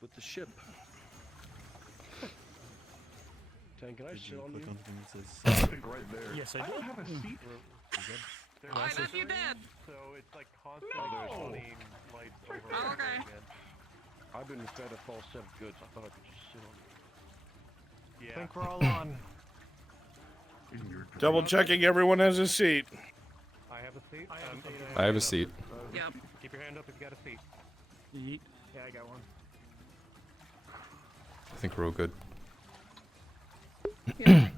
with the ship. Tan, can I sit on you? Something right there. Yes, I do. I don't have a seat. I bet you did. So it's like constantly running lights over and Oh, over okay. again. I've been fed a false set of goods. I thought I could just sit on you. Yeah. I think we're all on. In your Double checking everyone has a seat. I have a seat. I have a seat. Yep. Keep your hand up if you got a seat. Yeet. Yeah, I got one. I think we're all good. Yep.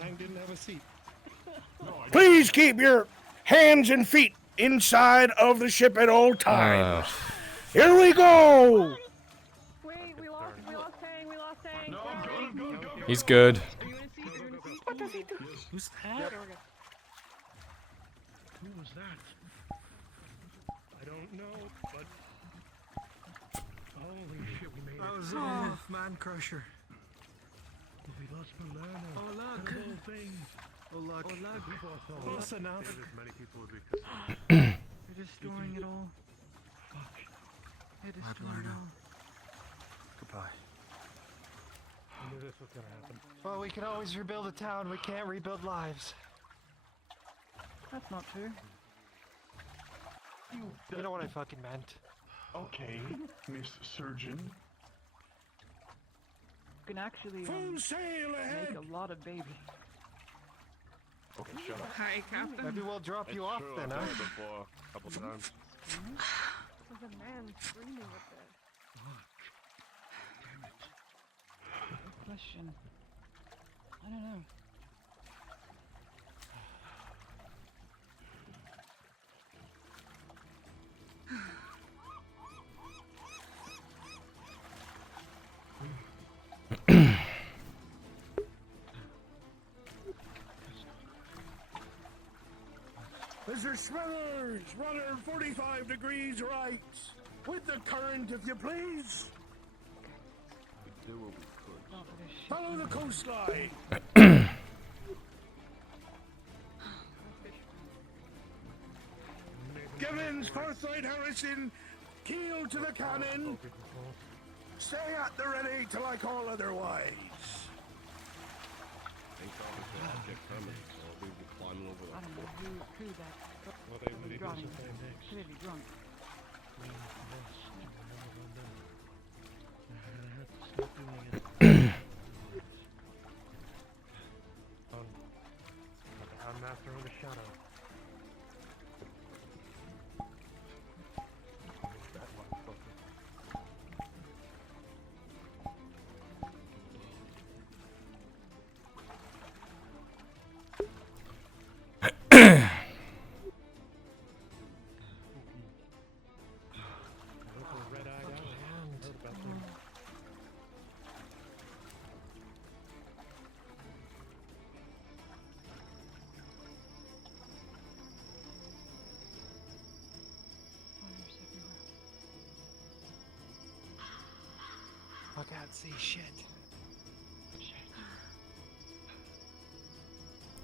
Tang didn't have a seat. Please keep your hands and feet inside of the ship at all times. Here we go! Wait, we lost Tang, No, go. He's good. What does he do? Who's that? Who was that? I don't know, but holy shit, we made it. That was Man Crusher. We lost Milano. Oh, look. The whole thing. Oh, look. We both saw Close enough. As many people would be concerned. They're destroying it all. They're destroying it all. Goodbye. I knew this was gonna happen. Well, we can always rebuild a town. We can't rebuild lives. That's not true. You know what I fucking meant. Okay, Miss Surgeon. You can actually Full sail ahead! make a lot of baby. Okay, shut up. Hi, Captain. Maybe we'll drop you off then, huh? Before, a couple times. There's a man screaming up there. Good question. I don't know. Mr. Smithers, rudder 45 degrees right. With the current, if you please. We do what we could. Not for this shit. Follow the coastline. Gibbons, Forsyth, Harrison, keel to the cannon. Stay at the ready till I call otherwise. Ain't talking to object coming, so we were climbing over I the don't know who that Well, they would got do him. something next. Clearly drunk. Stop doing it. I'm master of the shadow. That motherfucker. Red-eyed out. Heard about them. I can't see shit.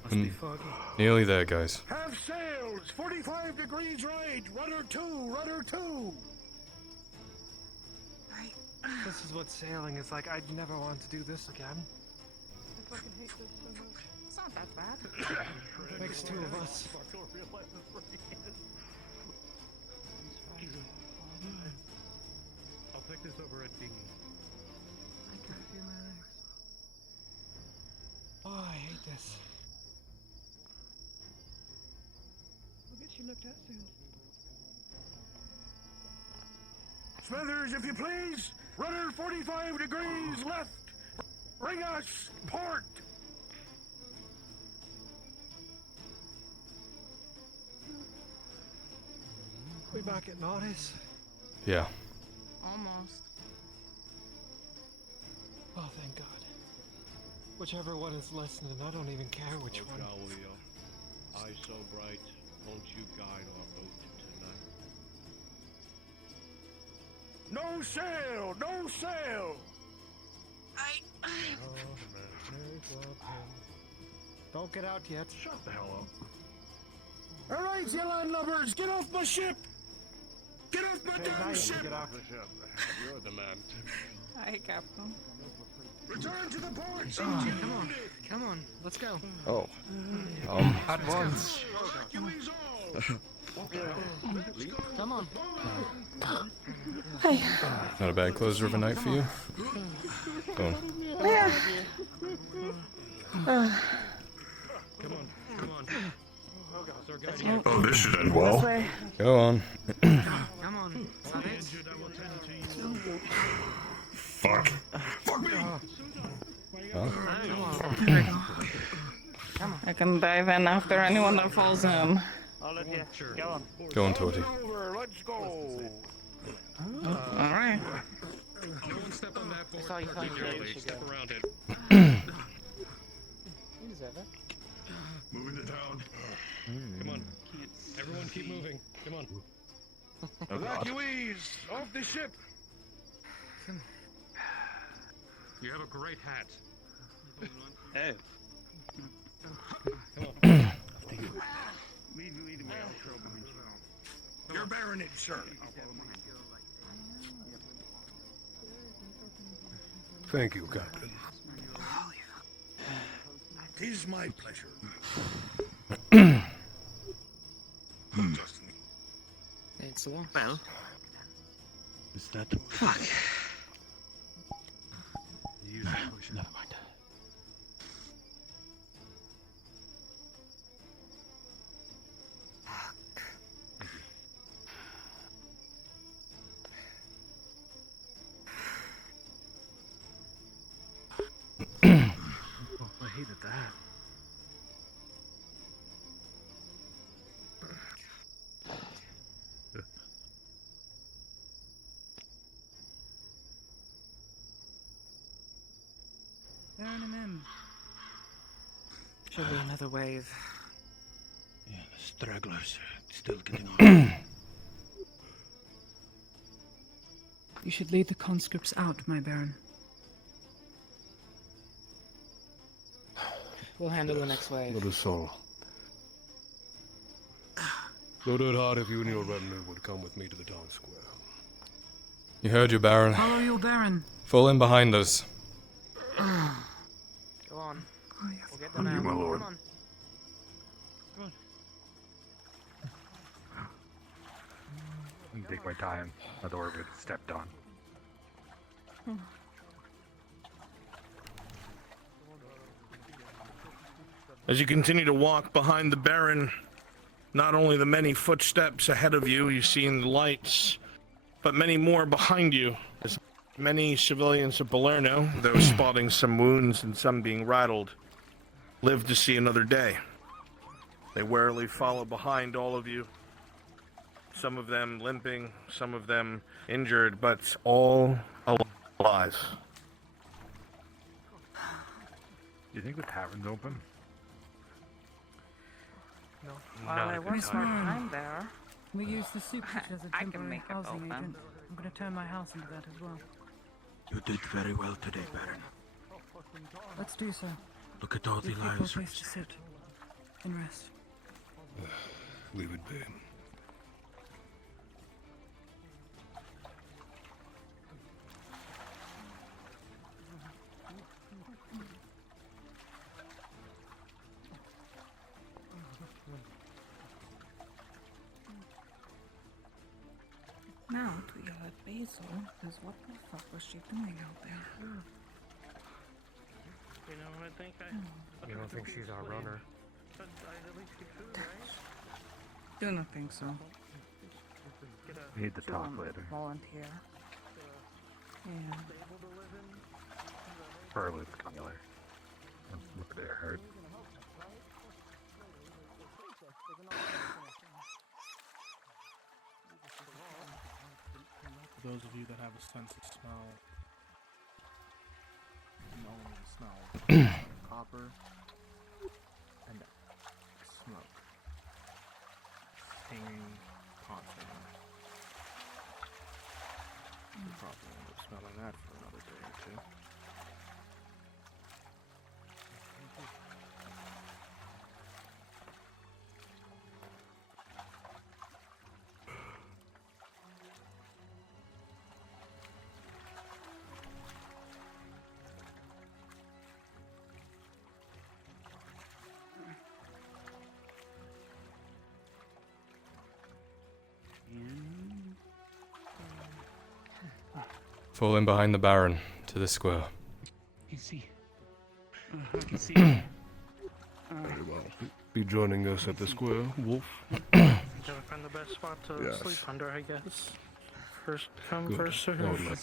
Must be foggy. Nearly there, guys. Have sails, 45 degrees right. Rudder 2, rudder 2. This is what sailing is like. I'd never want to do this again. I fucking hate this so much. It's not that bad. Makes two of us. I don't realize where he is. These fries are hot. I'll take this over at dinghy. I can't feel my legs. Oh, I hate this. I'll get you looked at soon. Smithers, if you please. Rudder 45 degrees left. Bring us port. We back at Nautis? Yeah. Almost. Oh, thank God. Whichever one is listening, I don't even care which one. Eyes so bright, won't you guide our boat tonight? No sail, no sail. Don't get out yet. Shut the hell up. All right, you landlubbers, get off my ship! Get off my damn ship! You're the man. Hi, Captain. Return to the port! Come on. Come on. Let's go. Oh. At once. Hercules all! Come on. Not a bad closer of a night for you. Go on. Yeah. Come on. Come on. Oh, this should end well. Go on. Come on. Fuck. Fuck me! I can dive in after anyone that falls in. I'll let you. Go on. Go on, Torty. Over, let's go. Alright. Don't step on that board. saw you find Carefully. Step around it. Moving to town. Come on. Everyone keep moving. Come on. Evacuees, off the ship. You have a great hat. Hey. Your baronage, sir. Thank you, Captain. Tis my pleasure. It's a lot. Well. Is that? Fuck. Never mind. I hated that. They're in a M. Should be another wave. Yeah, the stragglers still getting on. You should lead the conscripts out, my baron. We'll handle the next wave. Not a soul. Thought it hard if you and your retinue would come with me to the town square. You heard your Baron. Follow your baron. Fall in behind us. Go on. Oh, yes. We'll get them out. my lord. Come on. Take my time. Otherwise, we'll get stepped on. As you continue to walk behind the Baron, not only the many footsteps ahead of you, you've seen the lights, but many more behind you. As many civilians of Palermo, those spotting some wounds and some being rattled, live to see another day. They warily follow behind all of you, some of them limping, some of them injured, but all alive. Do you think the tavern's open? While I work Miss part Moore. time there. We use the soup as a I can temporary make it housing open. agent. I'm going to turn my house into that as well. You did very well today, Baron. Let's do so. Look at all the Give people a lives. place to sit and rest. Leave it be. Now to yell at Basil, because what the fuck was she doing out there? You know, I think You don't think she's our runner? But I at least get food, right? Do not think so. We need to She talk won't later. volunteer. Yeah. Pearl is killer. Look at her hurt. For those of you that have a sense of smell, you know when you smell copper and smoke. Stinging pot fire. You'll probably end up smelling that for another day or two. Fall in behind the Baron to the square. I can see. I can see. Very well. Be joining us at the square, Wolf. Gotta find the best spot to Yes. sleep under, I guess. First come, Good. first serve. I would like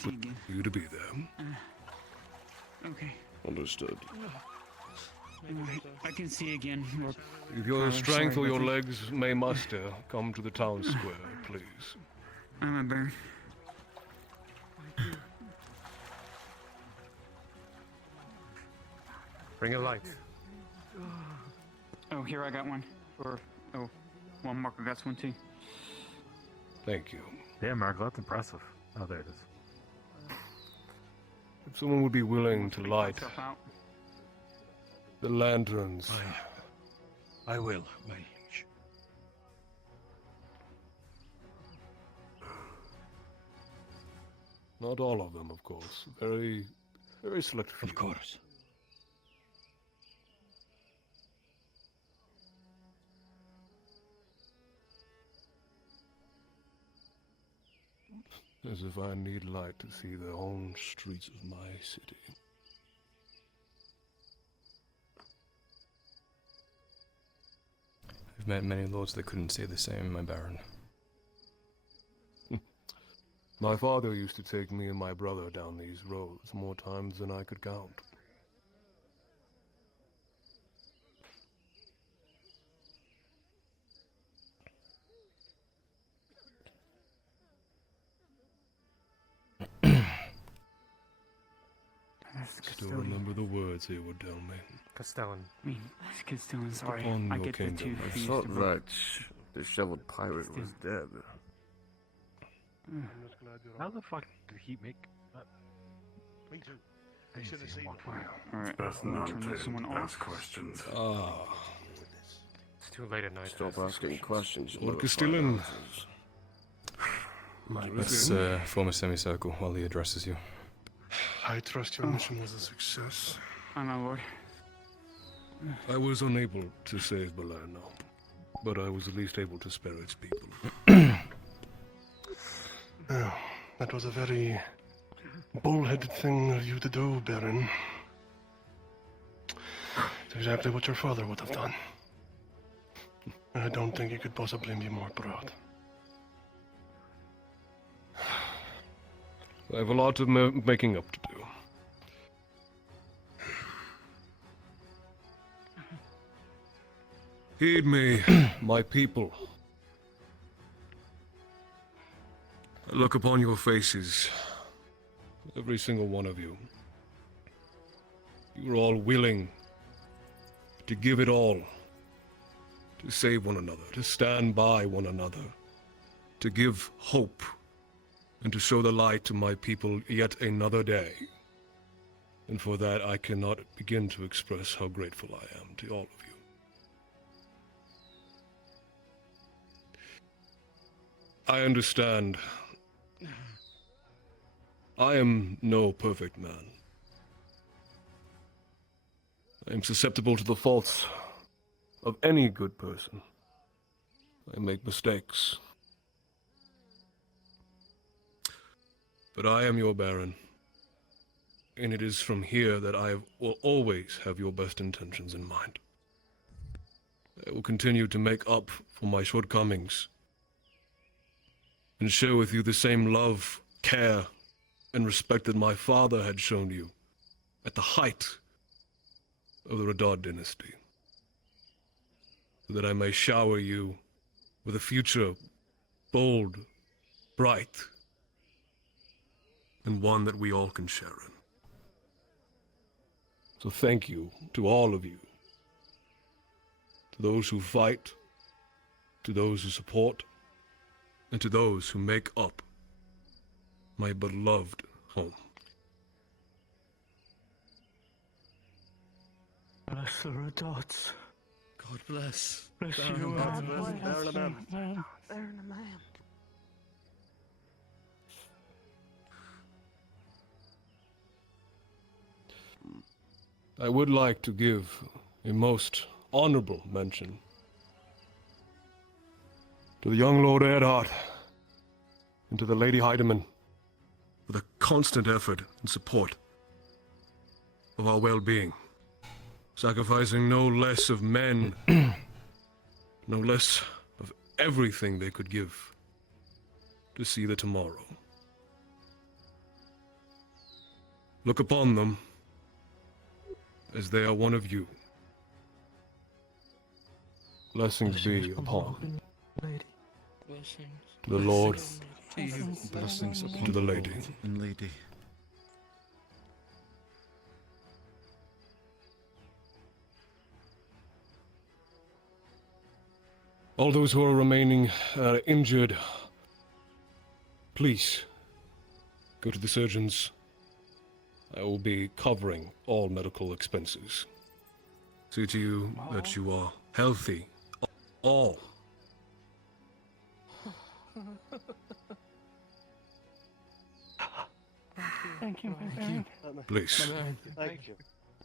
you to be there. Okay. Understood. I can see again. Look. If your I'm strength sorry or your about legs may muster, come to the town square, please. I'm a Baron. Bring a light. Oh, here I got one. Or, oh, one Marco got one too. Thank you. Yeah, Marco, that's impressive. Oh, there it is. If someone would be willing to light Myself out. the lanterns. I will, my liege. Not all of them, of course. Very select few. Of course. As if I need light to see the whole streets of my city. I've met many lords that couldn't say the same, my Baron. My father used to take me and my brother down these roads more times than I could count. Still remember the words he would tell me. Castellan. I mean, this kid's doing sorry. Upon I your get the two kingdom. I confused. thought about- the disheveled pirate was dead. How the fuck did he make that? Me too. I I should have seen walk it. by. Alright, Best I'm gonna not turn this one to off. ask questions. It's too late at night. to Stop ask these asking questions. questions. Lord Castellan. Let's form a semicircle while he addresses you. I trust your mission was a success. I'm my lord. I was unable to save Balerno, but I was at least able to spare its people. Yeah, that was a very bull-headed thing of you to do, Baron. It's exactly what your father would have done. I don't think you could possibly be more proud. I have a lot of making up to do. Heed me, my people. I look upon your faces, every single one of you. You are all willing to give it all, to save one another, to stand by one another, to give hope, and to show the light to my people yet another day. And for that, I cannot begin to express how grateful I am to all of you. I understand. I am no perfect man. I am susceptible to the faults of any good person. I make mistakes. But I am your Baron, and it is from here that I will always have your best intentions in mind. I will continue to make up for my shortcomings and share with you the same love, care, and respect that my father had shown you at the height of the Radard dynasty, so that I may shower you with a future bold, bright, and one that we all can share in. So thank you to all of you, to those who fight, to those who support, and to those who make up my beloved home. Bless the Redots. God bless. Bless you, Baron. I would like to give a most honorable mention to the young Lord Erhard and to the Lady Heidemann, for the constant effort and support of our well-being, sacrificing no less of men, no less of everything they could give to see the tomorrow. Look upon them as they are one of you. Blessings be upon Lady. the Lord, To you, blessings upon to the lady. Lord and lady. All those who are remaining injured, please go to the surgeons. I will be covering all medical expenses. See to you that you are healthy. All. Thank you, my Baron. Please. Thank you.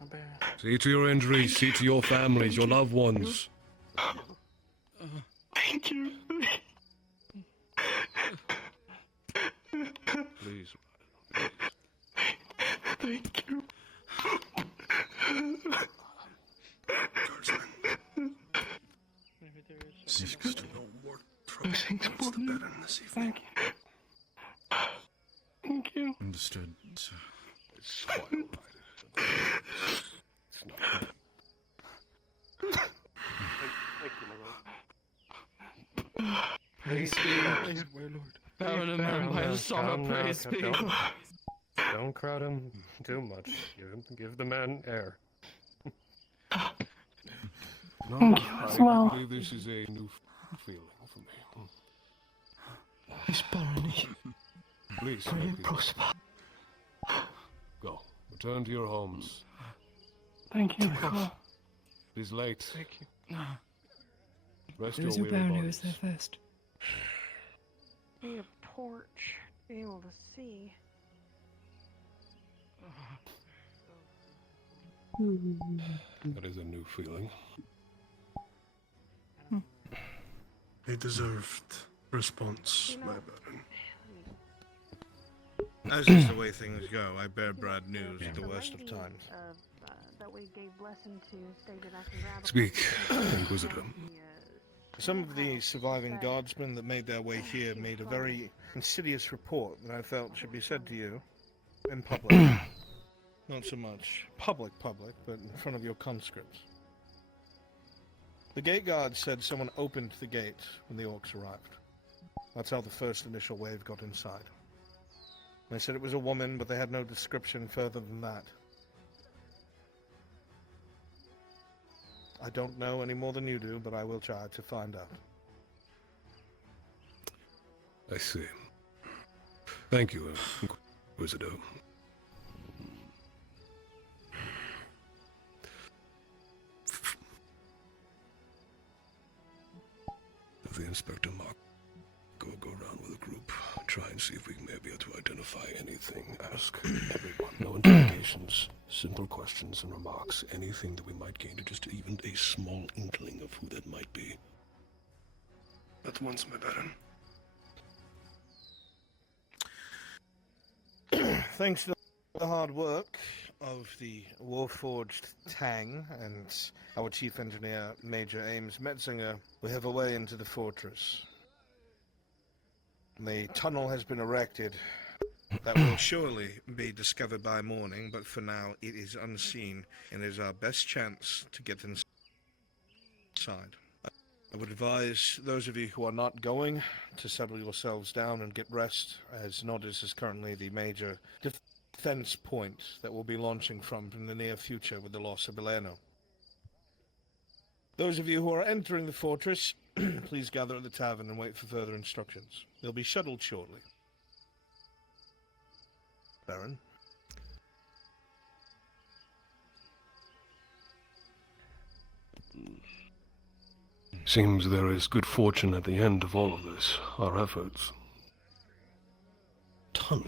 My Baron. See to your injuries. See to your families, your loved ones. Thank you. Please. Thank you. Seeks to No more trouble. Blessings What's the upon you. better in this evening? Thank you. Thank you. understood, sir. It's quite all right. It's not. Thank you, my lord. Praise be, my lord. Baron and Baron by the summer, praise be. Don't crowd him too much. Give the man air. No, Thank you as well. I believe this is a new feeling for me. His barony, Please, very make peace. prosper. Go. Return to your homes. Thank you. It is late. Thank you. Rest It your was your weary Baron who was bodies. there first. Need a torch to be able to see. That is a new feeling. A deserved response, my Baron. As is the way things go, I bear bad news at the worst of times. That we gave blessing to stated I can grab a Speak, couple of Inquisitor. Some of the surviving guardsmen that made their way here made a very insidious report that I felt should be said to you in public. Not so much public, but in front of your conscripts. The gate guard said someone opened the gate when the orcs arrived. That's how the first initial wave got inside. They said it was a woman, but they had no description further than that. I don't know any more than you do, but I will try to find out. I see. Thank you, Inquisitor. The Inspector Mark go around with a group, try and see if we may be able to identify anything. Ask everyone. No interrogations, simple questions and remarks. Anything that we might gain to just even a small inkling of who that might be. At once, my Baron. Thanks to the hard work of the Warforged Tang and our chief engineer, Major Ames Metzinger, we have a way into the fortress. The tunnel has been erected. That will surely be discovered by morning, but for now it is unseen, and it is our best chance to get inside. I would advise those of you who are not going to settle yourselves down and get rest, as Nautis is currently the major defense point that we'll be launching from in the near future with the loss of Beleno. Those of you who are entering the fortress, please gather at the tavern and wait for further instructions. They'll be shuttled shortly. Baron? Seems there is good fortune at the end of all of this, our efforts. Tunnel.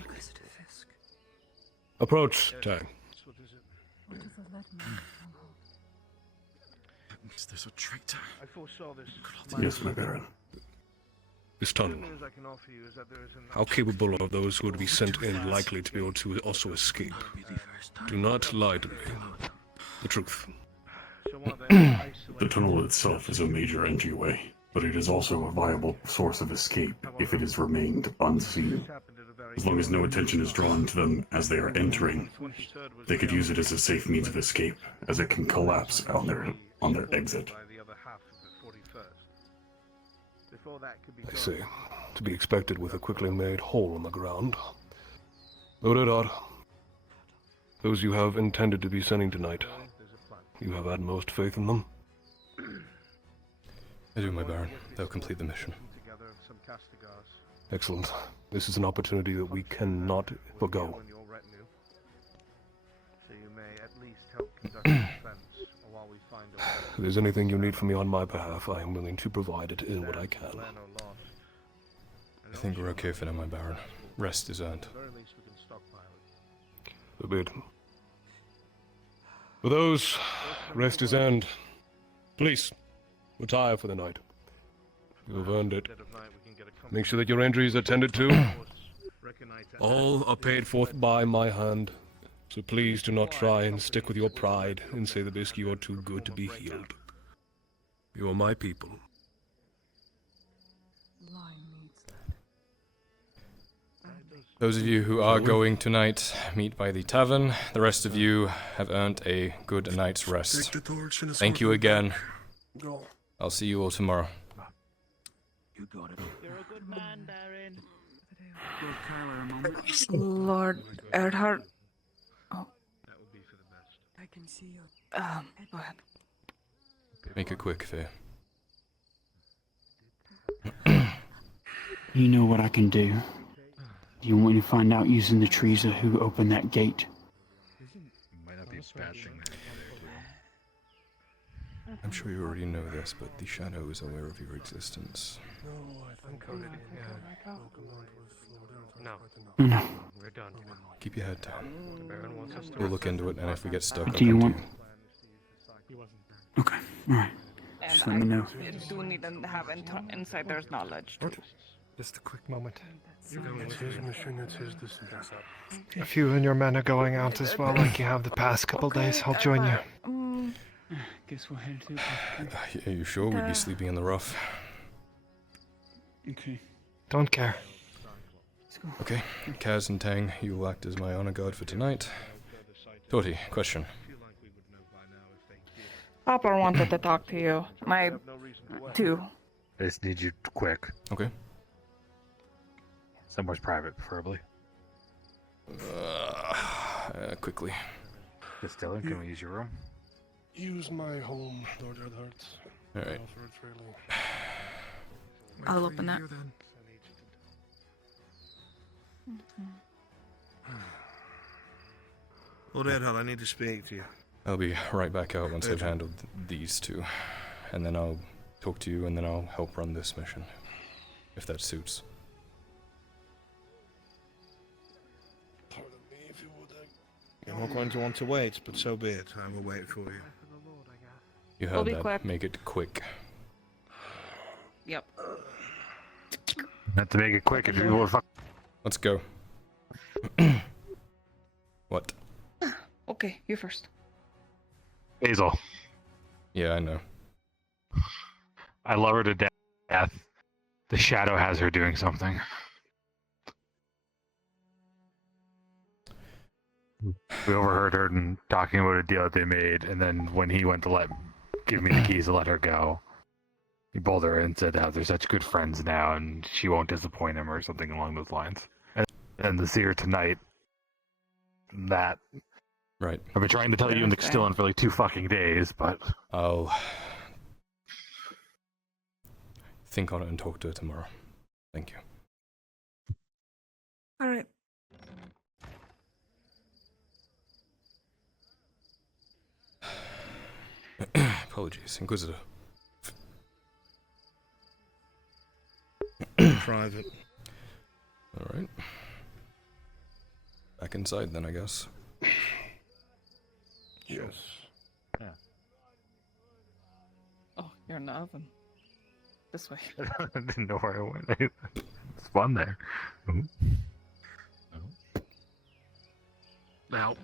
Approach, Tang. What does the lead mean? There's a traitor. I foresaw this. Yes, my Baron. This tunnel. How capable are those who are to be sent in likely to be able to also escape? Do not lie to me. The truth. The tunnel itself is a major entryway, but it is also a viable source of escape if it has remained unseen. As long as no attention is drawn to them as they are entering, they could use it as a safe means of escape, as it can collapse on their exit. I see. To be expected with a quickly made hole in the ground. Noted out. Those you have intended to be sending tonight, you have utmost faith in them? I do, my Baron. They'll complete the mission. Excellent. This is an opportunity that we cannot forgo. If there's anything you need from me on my behalf, I am willing to provide it in what I can. I think we're okay for now, my Baron. Rest is earned. Forbid. For those, rest is earned. Please, retire for the night. You have earned it. Make sure that your injuries are tended to. All are paid forth by my hand. So please do not try and stick with your pride and say that this you are too good to be healed. You are my people. Those of you who are going tonight, meet by the tavern. The rest of you have earned a good night's rest. Thank you again. I'll see you all tomorrow. You got it. You're a good man, Baron. Lord Erhard. Oh. I can see you. Go ahead. Make it quick, Faye. You know what I can do. Do you want me to find out using the trees of who opened that gate? Might not be bashing. I'm sure you already know this, but the Shadow is aware of your existence. No. We're done. Keep your head down. The Baron wants us to. We'll look into it, and if we get stuck, I'll Do you come want? to you. Okay. All right. Just let me know. I do need to have insider's knowledge. Just a quick moment. It's his mission, it's his decision. If you and your men are going out as well, like you have the past couple days, I'll join you. Guess we'll head to. Are you sure we'd be sleeping in the rough? Okay. Don't care. Okay, Kaz and Tang, you will act as my honor guard for tonight. Torty, question. Papa wanted to talk to you. Too. I just need you quick. Okay. Somewhere private, preferably. Quickly. Just Dylan, can we use your room? Use my home, Lord Earhart. Alright. I'll open that. Lord Earhart, I need to speak to you. I'll be right back out once I've handled these two. And then I'll talk to you, and then I'll help run this mission. If that suits. You're not going to want to wait, but so be it. I will wait for you. You We'll heard be that. quick. Make it quick. Yep. Not to make it quick, if you want to fuck. Let's go. What? Okay, you first. Basil. Yeah, I know. I love her to death. The Shadow has her doing something. We overheard her talking about a deal that they made, and then when he went to give me the keys to let her go, he pulled her and said how they're such good friends now, and she won't disappoint him or something along those lines. And to see her tonight, that. Right. I've been trying to tell you and still on for like 2 fucking days, but I'll think on it and talk to her tomorrow. Thank you. All right. Apologies, Inquisitor. Private. Alright. Back inside then, I guess. Yes. Yeah. Oh, you're in the oven. This way. I didn't know where I went. It's fun there. Ooh. Now.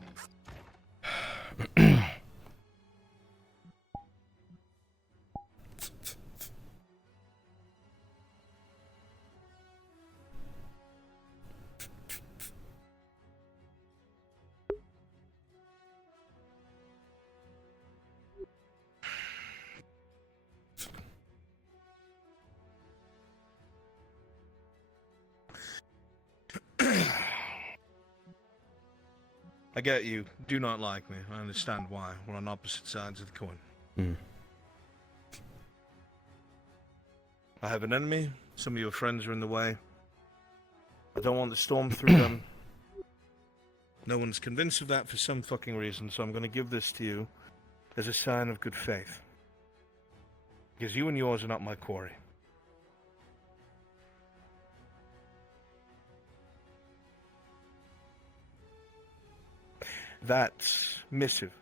I get you do not like me. I understand why. We're on opposite sides of the coin. Mm. I have an enemy. Some of your friends are in the way. I don't want to storm through them. No one's convinced of that for some fucking reason, so I'm going to give this to you as a sign of good faith. Because you and yours are not my quarry. That missive.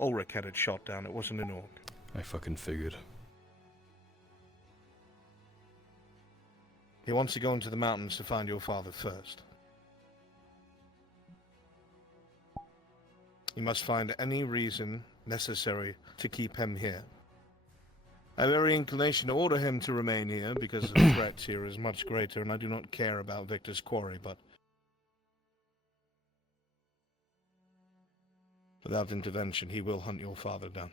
Ulrich had it shot down. It wasn't an orc. I fucking figured. He wants to go into the mountains to find your father first. He must find any reason necessary to keep him here. I have every inclination to order him to remain here because the threat here is much greater, and I do not care about Victor's quarry, but without intervention, he will hunt your father down.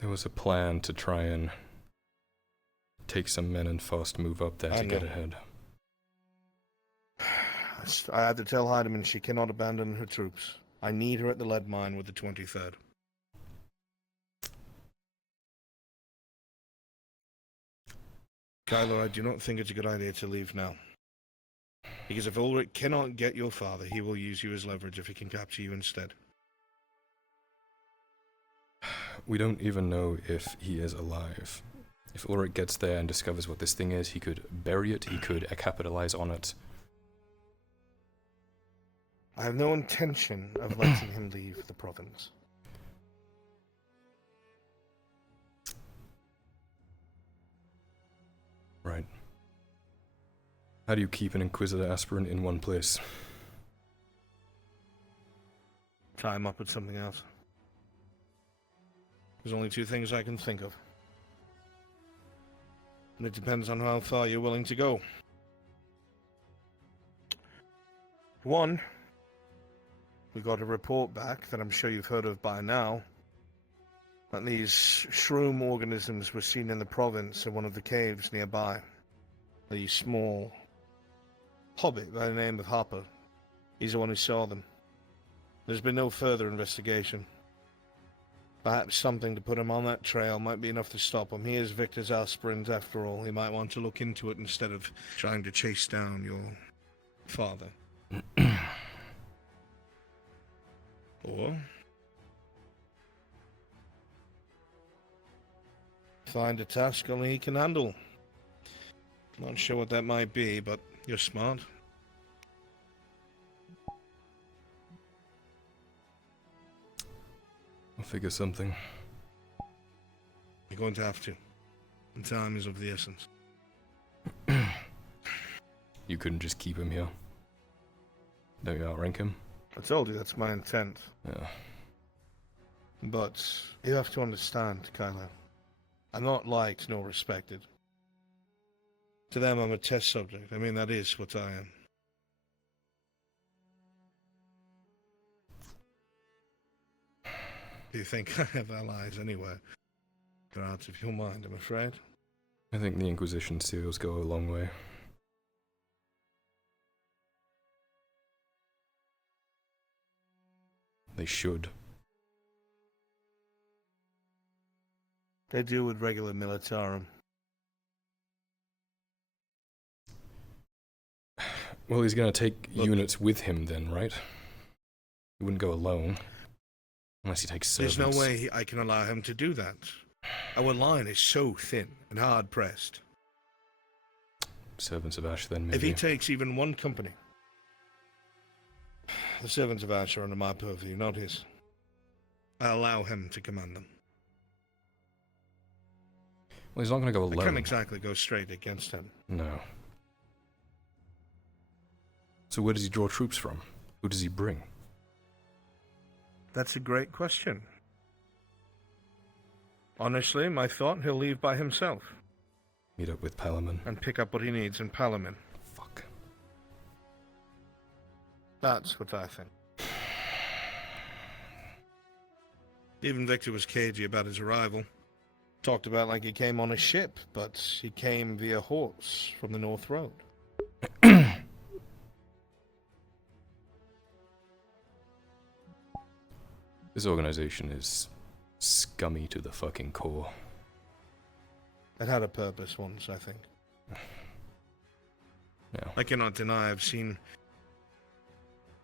There was a plan to try and take some men and fast move up there to get ahead. I had to tell Heidemann she cannot abandon her troops. I need her at the lead mine with the 23rd. Kylo, I do not think it's a good idea to leave now. Because if Ulrich cannot get your father, he will use you as leverage if he can capture you instead. We don't even know if he is alive. If Ulrich gets there and discovers what this thing is, he could bury it, he could capitalize on it. I have no intention of letting him leave the province. Right. How do you keep an Inquisitor aspirant in one place? Tie him up with something else. There's only two things I can think of. And it depends on how far you're willing to go. One, we got a report back that I'm sure you've heard of by now, that these shroom organisms were seen in the province in one of the caves nearby. The small hobbit by the name of Harper. He's the one who saw them. There's been no further investigation. Perhaps something to put him on that trail might be enough to stop him. He is Victor's aspirant after all. He might want to look into it instead of trying to chase down your father. Or find a task only he can handle. Not sure what that might be, but you're smart. I'll figure something. You're going to have to. And time is of the essence. You couldn't just keep him here. Don't you outrank him? I told you that's my intent. Yeah. But you have to understand, Kylo. I'm not liked nor respected. To them, I'm a test subject. I mean, that is what I am. Do you think I have allies anywhere? They're out of your mind, I'm afraid. I think the Inquisition seals go a long way. They should. They deal with regular militarum. Well, he's gonna take units with him then, right? He wouldn't go alone. Unless he takes servants. There's no way I can allow him to do that. Our line is so thin and hard-pressed. Servants of Ash then, maybe. If he takes even one company, The servants of Ash are under my purview, not his. I allow him to command them. Well, he's not going to go alone. I can't exactly go straight against him. No. So where does he draw troops from? Who does he bring? That's a great question. Honestly, my thought, he'll leave by himself. Meet up with Palamon. And pick up what he needs in Palamon. Fuck. That's what I think. Even Victor was cagey about his arrival. Talked about like he came on a ship, but he came via horse from the North Road. This organization is scummy to the fucking core. It had a purpose once, I think. Yeah. I cannot deny I've seen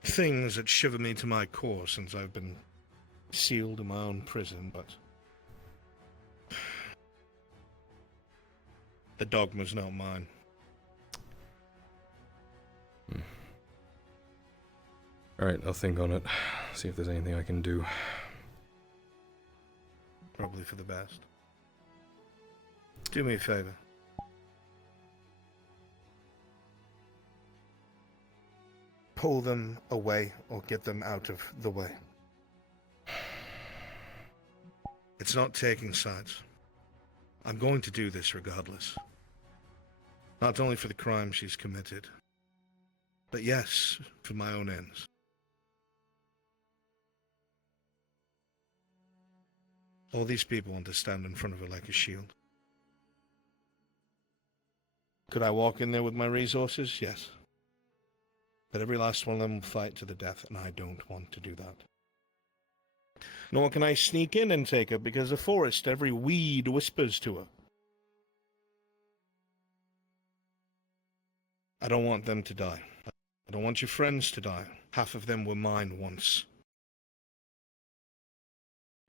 things that shiver me to my core since I've been sealed in my own prison, but the dogma's not mine. Alright, I'll think on it. See if there's anything I can do. Probably for the best. Do me a favor. Pull them away or get them out of the way. It's not taking sides. I'm going to do this regardless. Not only for the crime she's committed, but yes, for my own ends. All these people want to stand in front of her like a shield. Could I walk in there with my resources? Yes. But every last one of them will fight to the death, and I don't want to do that. Nor can I sneak in and take her, because the forest, every weed whispers to her. I don't want them to die. I don't want your friends to die. Half of them were mine once.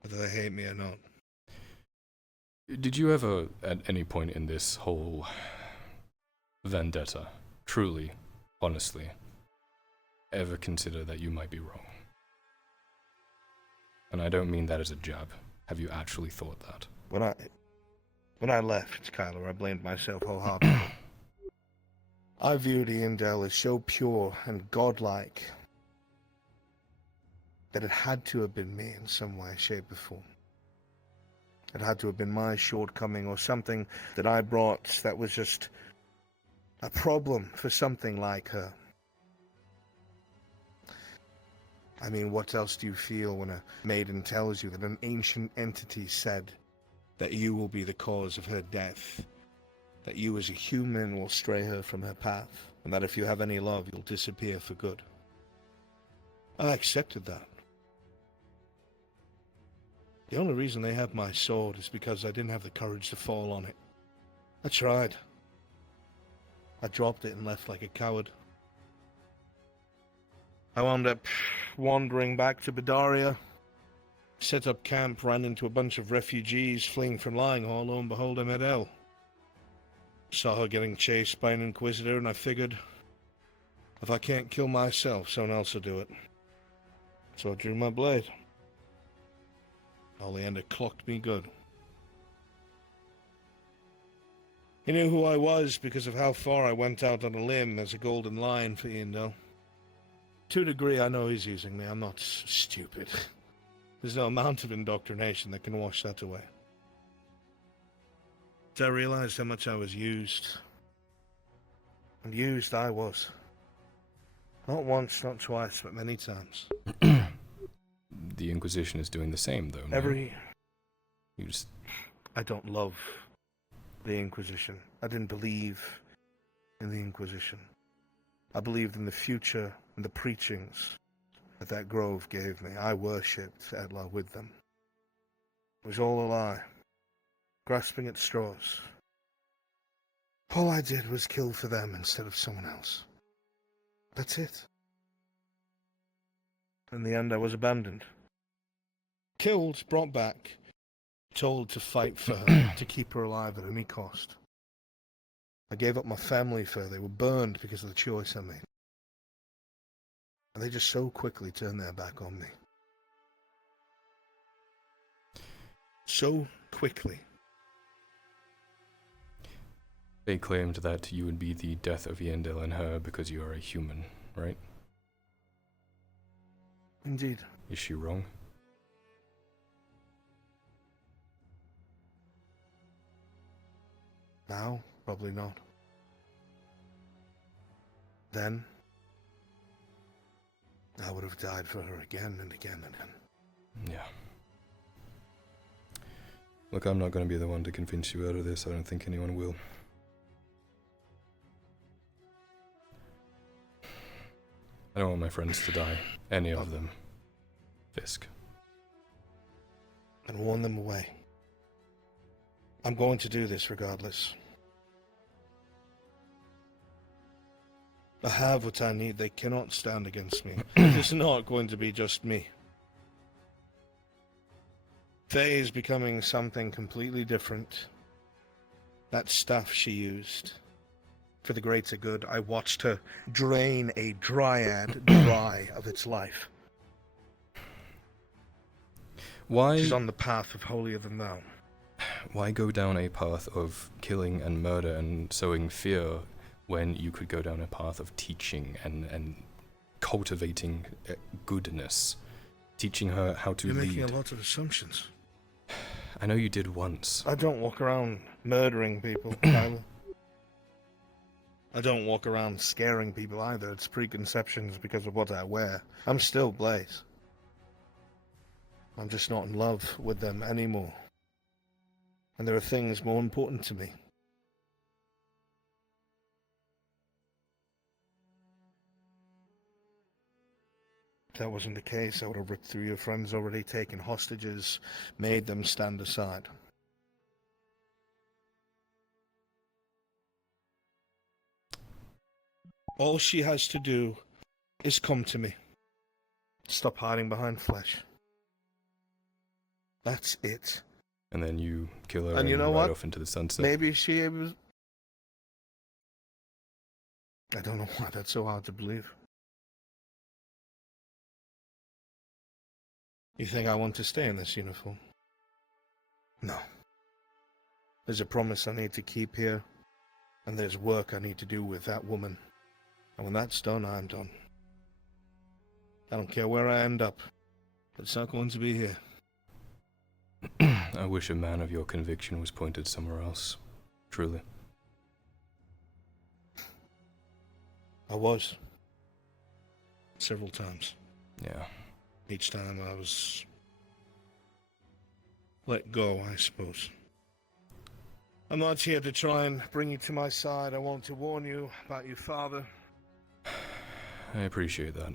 Whether they hate me or not. Did you ever, at any point in this whole vendetta, truly, honestly, ever consider that you might be wrong? And I don't mean that as a jab. Have you actually thought that? When I left, Kyler, I blamed myself wholeheartedly. I viewed Ian Dell as so pure and godlike that it had to have been me in some way, shape, or form. It had to have been my shortcoming or something that I brought that was just a problem for something like her. I mean, what else do you feel when a maiden tells you that an ancient entity said that you will be the cause of her death, that you as a human will stray her from her path, and that if you have any love, you'll disappear for good? I accepted that. The only reason they have my sword is because I didn't have the courage to fall on it. I tried. I dropped it and left like a coward. I wound up wandering back to Badaria, set up camp, ran into a bunch of refugees fleeing from Lyinghall. Lo and behold, I met Elle. Saw her getting chased by an inquisitor, and I figured, if I can't kill myself, someone else will do it. So I drew my blade. Oleander clocked me good. He knew who I was because of how far I went out on a limb as a golden lion for Iandel. To a degree, I know he's using me. I'm not stupid. There's no amount of indoctrination that can wash that away. I realized how much I was used. And used I was. Not once, not twice, but many times. The Inquisition is doing the same, though. No? You just... I don't love the Inquisition. I didn't believe in the Inquisition. I believed in the future and the preachings that grove gave me. I worshipped Edla with them. It was all a lie. Grasping at straws. All I did was kill for them instead of someone else. That's it. In the end, I was abandoned. Killed, brought back, told to fight for her, to keep her alive at any cost. I gave up my family for her. They were burned because of the choice I made. And they just so quickly turn their back on me. So quickly. They claimed that you would be the death of Yendel and her because you are a human, right? Indeed. Is she wrong? Now, probably not. Then, I would have died for her again and again and again. Yeah. Look, I'm not going to be the one to convince you out of this. I don't think anyone will. I don't want my friends to die. Any of them. Fisk. And warn them away. I'm going to do this regardless. I have what I need. They cannot stand against me. It's not going to be just me. Faye is becoming something completely different. That stuff she used for the greater good, I watched her drain a dryad dry of its life. Why? She's on the path of holier than thou. Why go down a path of killing and murder and sowing fear when you could go down a path of teaching and cultivating goodness? Teaching her how to lead. You're making a lot of assumptions. I know you did once. I don't walk around murdering people, Tyler. I don't walk around scaring people either. It's preconceptions because of what I wear. I'm still Blaze. I'm just not in love with them anymore. And there are things more important to me. If that wasn't the case, I would have ripped through your friends already, taken hostages, made them stand aside. All she has to do is come to me. Stop hiding behind flesh. That's it. And then you kill her And you know ride what? off into the sunset. Maybe she was... I don't know why that's so hard to believe. You think I want to stay in this uniform? No. There's a promise I need to keep here, and there's work I need to do with that woman. And when that's done, I'm done. I don't care where I end up. It's not going to be here. I wish a man of your conviction was pointed somewhere else. Truly. I was. Several times. Yeah. Each time I was let go, I suppose. I'm not here to try and bring you to my side. I want to warn you about your father. I appreciate that.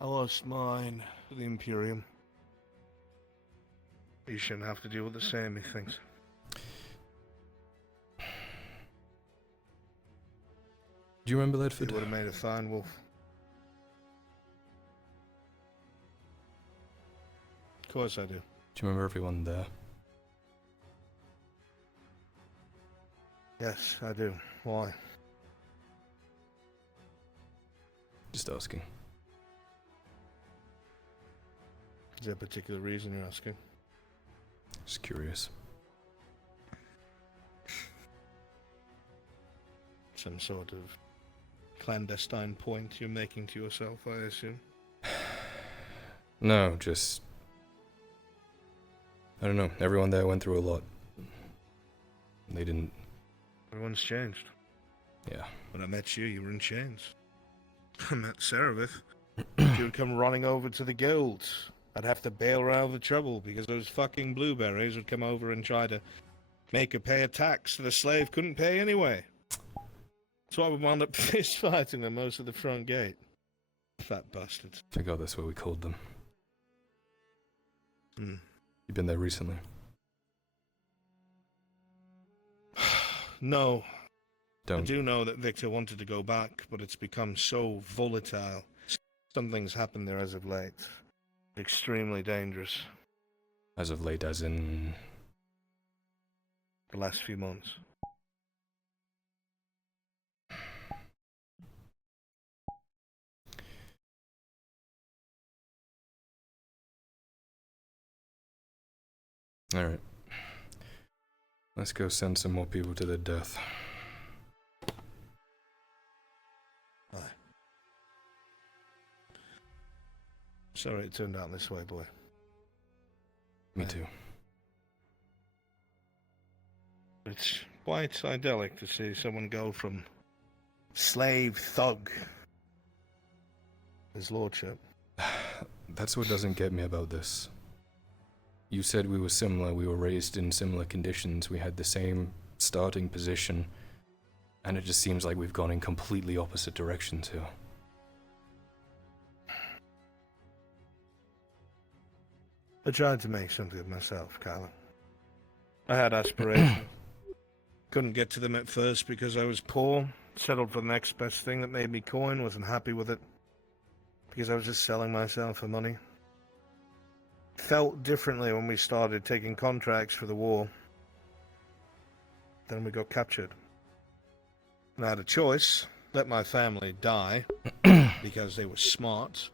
I lost mine to the Imperium. You shouldn't have to deal with the same, he thinks. Do you remember Ledford? You would have made a fine wolf. Of course I do. Do you remember everyone there? Yes, I do. Why? Just asking. Is there a particular reason you're asking? Just curious. Some sort of clandestine point you're making to yourself, I assume? No, just... I don't know. Everyone there went through a lot. They didn't... Everyone's changed. Yeah. When I met you, you were in chains. I met Ceravith. She would come running over to the guild. I'd have to bail her out of the trouble because those fucking blueberries would come over and try to make her pay a tax that a slave couldn't pay anyway. So I would wind up fist fighting them most of the front gate. Fat bastards. Forgot that's what we called them. Hmm. You been there recently? No. Don't. I do know that Victor wanted to go back, but it's become so volatile. Something's happened there as of late. Extremely dangerous. As of late, as in... The last few months. Alright. Let's go send some more people to their death. Aye. Sorry it turned out this way, boy. Me too. It's quite idyllic to see someone go from slave thug, his lordship. That's what doesn't get me about this. You said we were similar, we were raised in similar conditions, we had the same starting position, and it just seems like we've gone in completely opposite directions here. I tried to make something of myself, Kyla. I had aspirations. Couldn't get to them at first because I was poor. Settled for the next best thing that made me coin. Wasn't happy with it because I was just selling myself for money. Felt differently when we started taking contracts for the war. Then we got captured. And I had a choice. Let my family die because they were smart.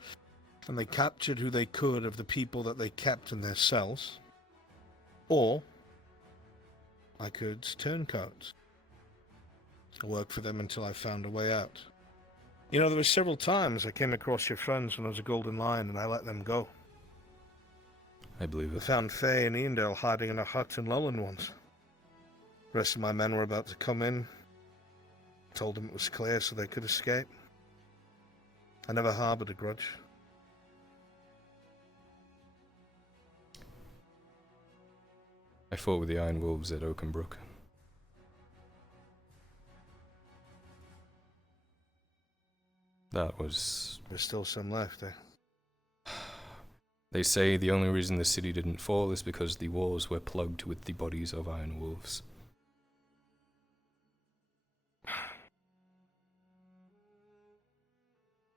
And they captured who they could of the people that they kept in their cells. Or I could turncoat. Work for them until I found a way out. You know, there were several times I came across your friends when I was a Golden Lion and I let them go. I believe I it. found Faye and Eendale hiding in a hut in Lowland once. The rest of my men were about to come in. Told them it was clear so they could escape. I never harbored a grudge. I fought with the Iron Wolves at Oakenbrook. That was... There's still some left, eh? They say the only reason the city didn't fall is because the walls were plugged with the bodies of Iron Wolves.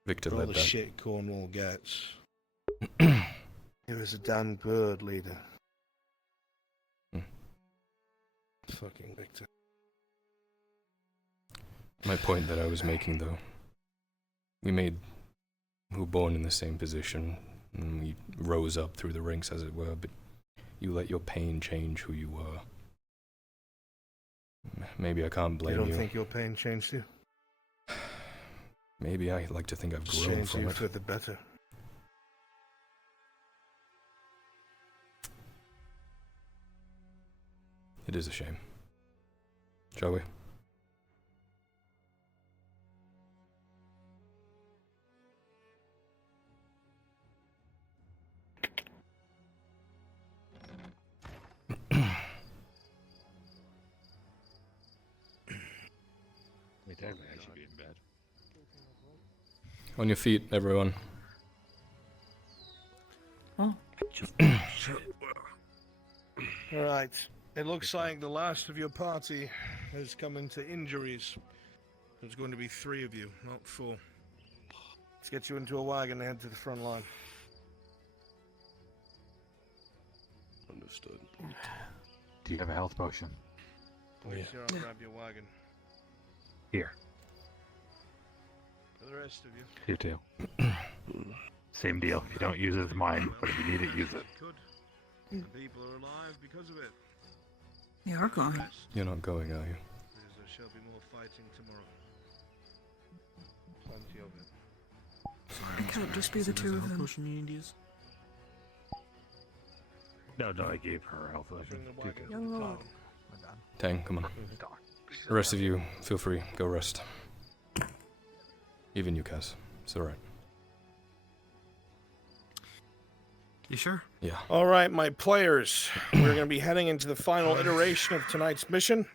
Victor All led the that. shit Cornwall gets. He was a damn bird leader. Fucking Victor. My point that I was making, though, we were born in the same position, and we rose up through the ranks, as it were, but you let your pain change who you were. Maybe I can't blame you. You don't think your pain changed you? Maybe I like to think I've It's grown changed from you it. for the better. It is a shame. Shall we? I should be in bed. On your feet, everyone. Oh. Alright. It looks like the last of your party has come into injuries. There's going to be 3 of you, not 4. Let's get you into a wagon and head to the front line. Understood. Do you have a health potion? Please, here, I'll grab your wagon. Here. For the rest of you. You too. Same deal. If you don't use it, it's mine. But if you need it, use it. The people are alive because of it. You are going. You're not going, are you? Because there shall be more fighting tomorrow. Plenty of it. It can't just be the 2 of them. No, I gave her a health potion. Yo. Tang, come on. The rest of you, feel free, go rest. Even you, Kaz. It's alright. You sure? Yeah. All right, my players. We're going to be heading into the final iteration of tonight's mission.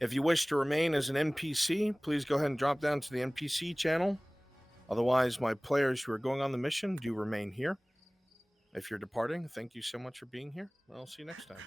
If you wish to remain as an NPC, please go ahead and drop down to the NPC channel. Otherwise, my players who are going on the mission do remain here. If you're departing, thank you so much for being here. I'll see you next time.